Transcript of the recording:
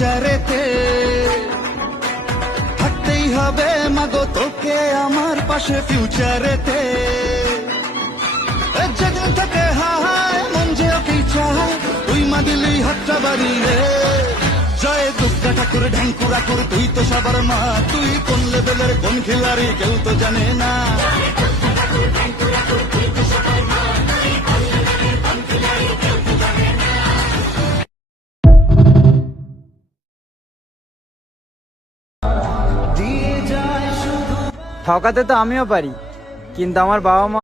ফিউচারেতে থাকতেই হবে মাগো তোকে আমার পাশে ফিউচারেতে। যেদিন থেকে হায় মন যে ওকেই চায়, তুই মা দিলি হাতটা বাড়িয়ে। জয় দুর্গা ঠাকুর ঢ্যাঙ্কুরা কুর, তুই তো সবার মা, তুই কোন লেভেলের কোন খিলাড়ি কেউ তো জানে না। ঠকাতে তো আমিও পারি, কিন্তু আমার বাবা মা